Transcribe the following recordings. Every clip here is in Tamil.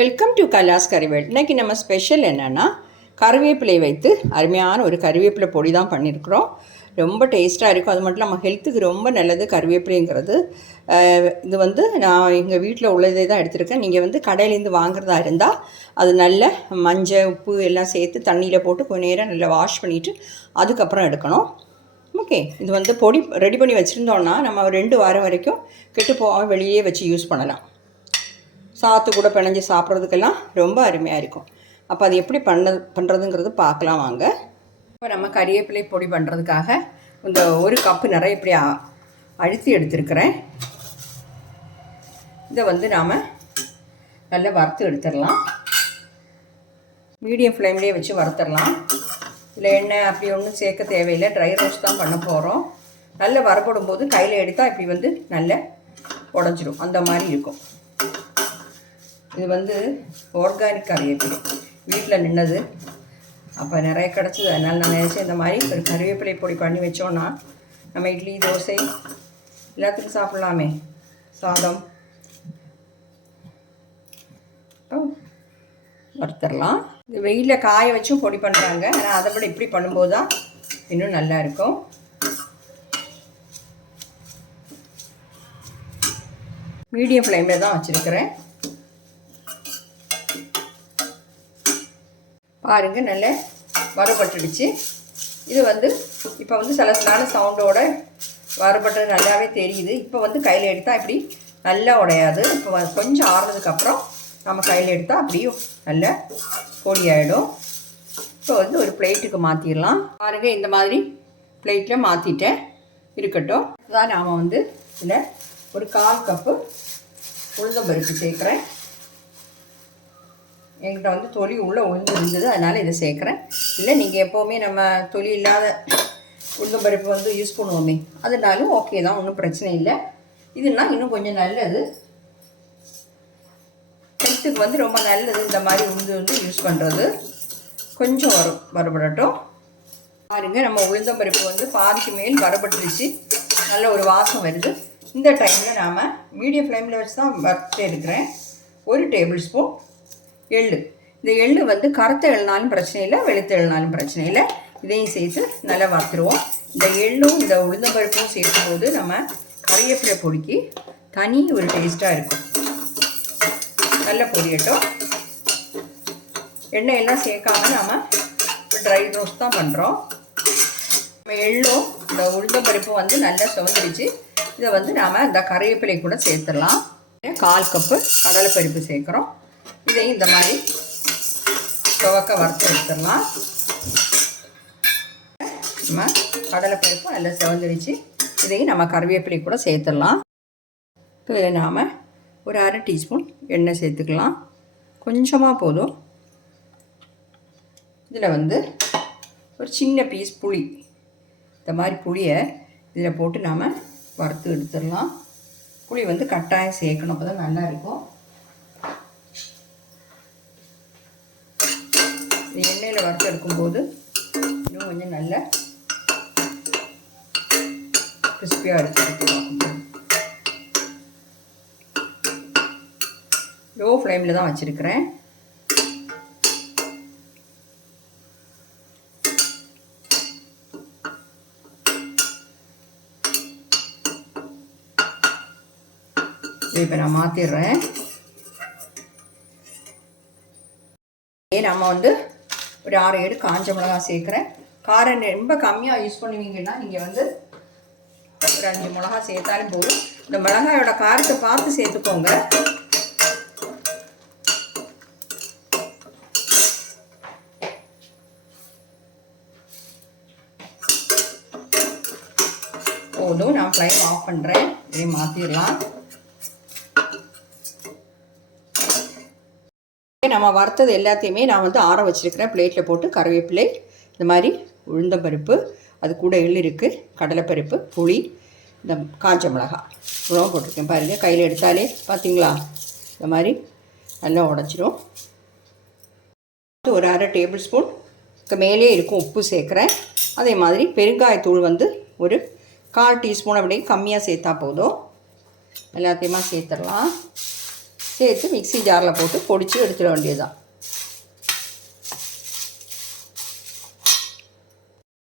Welcome to கலாஸ் கறிவேல். இன்றைக்கி நம்ம ஸ்பெஷல் என்னென்னா கருவேப்பிலை வைத்து அருமையான ஒரு கருவேப்பிலை பொடி தான் பண்ணியிருக்கிறோம். ரொம்ப டேஸ்ட்டாக இருக்கும். அது மட்டும் நம்ம ஹெல்த்துக்கு ரொம்ப நல்லது கருவேப்பிலைங்கிறது. இது நான் எங்கள் வீட்டில் உள்ளதே தான் எடுத்திருக்கேன். நீங்கள் கடையிலேருந்து வாங்குறதா இருந்தால் அது நல்ல மஞ்சள் உப்பு எல்லாம் சேர்த்து தண்ணியில் போட்டு கொஞ்சம் நேரம் நல்லா வாஷ் பண்ணிவிட்டு அதுக்கப்புறம் எடுக்கணும். ஓகே, இது பொடி ரெடி பண்ணி வச்சுருந்தோன்னா நம்ம 2 வாரம் வரைக்கும் கெட்டு போகாமல் வெளியே வச்சு யூஸ் பண்ணலாம். சாத்து கூட பிணைஞ்சி சாப்பிட்றதுக்கெல்லாம் ரொம்ப அருமையாக இருக்கும். அப்போ அது எப்படி பண்ணுறதுங்கிறது பார்க்கலாம் வாங்க. இப்போ நம்ம கறிவேப்பிலை பொடி பண்ணுறதுக்காக இந்த 1 கப்பு நிறைய இப்படி அழுத்தி எடுத்துருக்கிறேன். இதை நாம் நல்லா வறுத்து எடுத்துடலாம். மீடியம் ஃப்ளேம்லேயே வச்சு வறுத்துடலாம். இதில் எண்ணெய் அப்படி ஒன்றும் சேர்க்க தேவையில்லை. ட்ரை ரோஸ்ட் தான் பண்ண போகிறோம். நல்லா வரப்படும் போது கையில் எடுத்தால் இப்படி நல்லா உடஞ்சிடும். அந்த மாதிரி இருக்கும். இது ஆர்கானிக் கறிவேப்பிலை வீட்டில் நின்னது. அப்போ நிறைய கிடச்சிது. அதனால் நான் நினச்சேன் இந்த மாதிரி ஒரு கறிவேப்பிலை பொடி பண்ணி வச்சோன்னா நம்ம இட்லி தோசை எல்லாத்துக்கும் சாப்பிட்லாமே. சாதம் வறுத்தரலாம். இது வெயிலில் காய வச்சும் பொடி பண்ணுறாங்க. ஆனால் அதை விட இப்படி பண்ணும்போது தான் இன்னும் நல்லா இருக்கும். மீடியம் ஃப்ளேமில் தான் வச்சுருக்கிறேன். பாருங்கள், நல்ல வறுபட்டுடுச்சு. இது இப்போ சில சவுண்டோட வறுபட்டது நல்லாவே தெரியுது. இப்போ கையில் எடுத்தால் இப்படி நல்லா உடையாது. இப்போ கொஞ்சம் ஆறுனதுக்கப்புறம் நம்ம கையில் எடுத்தால் அப்படியும் நல்ல பொடி ஆகிடும். இப்போ ஒரு பிளேட்டுக்கு மாற்றிடலாம். பாருங்கள், இந்த மாதிரி பிளேட்டில் மாற்றிட்டேன். இருக்கட்டும். அதான் நாம் இதில் ஒரு 1/4 கப்பு உளுந்தம்பருப்பு சேர்க்குறேன். என்கிட்ட தொலி உள்ளே உளுந்து இருந்தது, அதனால் இதை சேர்க்குறேன். இல்லை நீங்கள் எப்போவுமே நம்ம தொலி இல்லாத உளுந்தம்பருப்பு யூஸ் பண்ணுவோமே, அதனாலும் ஓகே தான், ஒன்றும் பிரச்சனை இல்லை. இதுனா இன்னும் கொஞ்சம் நல்லது, ஹெல்த்துக்கு ரொம்ப நல்லது. இந்த மாதிரி உளுந்து யூஸ் பண்ணுறது கொஞ்சம் வறுபடட்டும். பாருங்கள், நம்ம உளுந்தம்பருப்பு பாதிக்கு மேல் வறுபட்டுருச்சு. நல்ல ஒரு வாசம் வருது. இந்த டைமில் நாம் மீடியம் ஃப்ளேமில் வச்சு தான் வறுத்து எடுக்கிறேன். 1 டேபிள் ஸ்பூன் எள்ளு. இந்த எள்ளு கருத்த எள்னாலும் பிரச்சனை இல்லை, வெளுத்த எள்னாலும் பிரச்சனை இல்லை. இதையும் சேர்த்து நல்லா வறுத்துருவோம். இந்த எள்ளும் இந்த உளுந்தம்பருப்பும் சேர்க்கும்போது நம்ம கறிவேப்பிலை பொடிக்கு தனி ஒரு டேஸ்ட்டாக இருக்கும். நல்லா பொரியட்டும். எண்ணெய் எல்லாம் சேர்க்காம நம்ம ட்ரை ரோஸ்ட் தான் பண்ணுறோம். நம்ம எள்ளும் இந்த உளுந்தம்பருப்பும் நல்லா சுவந்துடுச்சு. இதை நாம் இந்த கறிவேப்பிலை கூட சேர்த்துடலாம். 1/4 கப்பு கடலைப்பருப்பு சேர்க்குறோம். இதையும் இந்த மாதிரி துவக்க வறுத்து எடுத்துடலாம். நம்ம கடலைப்பருப்பு நல்லா செவந்துடுச்சு. இதையும் நம்ம கறிவேப்பிலை கூட சேர்த்துடலாம். இப்போ இதில் நாம் ஒரு 1/2 டீஸ்பூன் எண்ணெய் சேர்த்துக்கலாம். கொஞ்சமாக போதும். இதில் ஒரு சின்ன பீஸ் புளி, இந்த மாதிரி புளியை இதில் போட்டு நாம் வறுத்து எடுத்துடலாம். புளி கட்டாயம் சேர்க்கணும், அப்போ தான் நல்லா இருக்கும். எண்ணெயில் வறுத்து எடுக்கும்போது இன்னும் கொஞ்சம் நல்ல கிறிஸ்பியாக இருக்குது. லோ ஃப்ளேமில் தான் வச்சுருக்கிறேன். இப்போ நான் மாற்றிடுறேன். நம்ம ஒரு 6-7 காஞ்ச மிளகாய் சேர்க்குறேன். காரம் ரொம்ப கம்மியாக யூஸ் பண்ணுவீங்கன்னா நீங்கள் ஒரு 5 மிளகாய் சேர்த்தாலும் போதும். இந்த மிளகாயோட காரத்தை பார்த்து சேர்த்துக்கோங்க. போதும், நான் ஃப்ளேம் ஆஃப் பண்ணுறேன். இதை மாற்றிடலாம். நம்ம வறுத்தது எல்லாத்தையுமே நான் ஆற வச்சுருக்கிறேன். பிளேட்டில் போட்டு கறிவேப்பிலை, இந்த மாதிரி உளுந்தம்பருப்பு, அது கூட எள்ளு இருக்குது, கடலைப்பருப்பு, புளி, இந்த காஞ்ச மிளகாய் இவ்வளோ போட்டிருக்கேன். பாருங்கள், கையில் எடுத்தாலே பார்த்தீங்களா இந்த மாதிரி நல்லா உடச்சிரும். ஒரு 1/2 டேபிள் ஸ்பூன் மேலே இருக்கும் உப்பு சேர்க்குறேன். அதே மாதிரி பெருங்காயத்தூள் ஒரு 1/4 டீஸ்பூன் அப்படியே கம்மியாக சேர்த்தா போதும். எல்லாத்தையுமா சேர்த்துடலாம். சேர்த்து மிக்ஸி ஜாரில் போட்டு பொடிச்சு எடுத்துட வேண்டியதுதான்.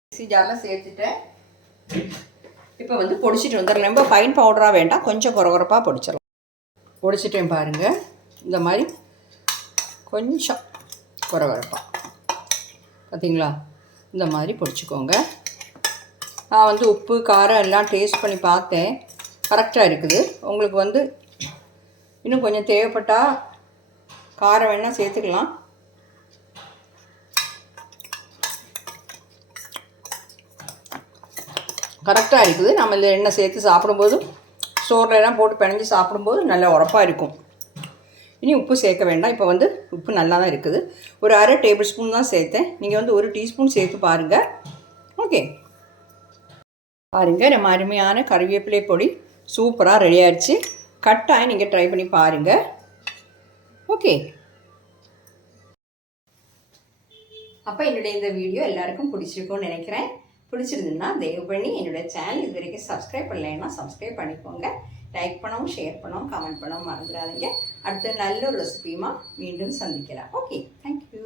மிக்ஸி ஜாரில் சேர்த்துட்டேன். இப்போ வந்து பொடிச்சிட்டு வந்துடலாம். ரொம்ப ஃபைன் பவுடராக வேண்டாம், கொஞ்சம் குறகுறப்பாக பொடிச்சிடலாம். பொடிச்சிட்டேன் பாருங்கள், இந்த மாதிரி கொஞ்சம் குறகுறப்பாக பார்த்தீங்களா, இந்த மாதிரி பொடிச்சிக்கோங்க. நான் வந்து உப்பு காரம் எல்லாம் டேஸ்ட் பண்ணி பார்த்தேன், கரெக்டாக இருக்குது. உங்களுக்கு வந்து இன்னும் கொஞ்சம் தேவைப்பட்டால் காரம் வேணால் சேர்த்துக்கலாம். கரெக்டாக இருக்குது. நம்ம இதில் எண்ணெய் சேர்த்து சாப்பிடும்போது, சோறுலாம் போட்டு பிணைஞ்சி சாப்பிடும்போது நல்லா உரப்பாக இருக்கும். இனி உப்பு சேர்க்க வேண்டாம். இப்போ வந்து உப்பு நல்லா தான் இருக்குது. ஒரு அரை டேபிள் ஸ்பூன் தான் சேர்த்தேன். நீங்கள் வந்து 1 டீஸ்பூன் சேர்த்து பாருங்கள். ஓகே, பாருங்கள், நம்ம அருமையான கறிவேப்பிலை பொடி சூப்பராக ரெடி ஆகிடுச்சு. கட்டாயம் நீங்கள் ட்ரை பண்ணி பாருங்கள். ஓகே, அப்போ என்னுடைய இந்த வீடியோ எல்லாருக்கும் பிடிச்சிருக்கும்னு நினைக்கிறேன். பிடிச்சிருந்துன்னா தயவு பண்ணி என்னுடைய சேனல் இது வரைக்கும் சப்ஸ்கிரைப் பண்ணலைன்னா சப்ஸ்கிரைப் பண்ணிக்கோங்க. லைக் பண்ணவும், ஷேர் பண்ணவும், கமெண்ட் பண்ணவும் மறந்துடாதீங்க. அடுத்த நல்ல ஒரு ரெசிபியுமா மீண்டும் சந்திக்கலாம். Okay, thank you.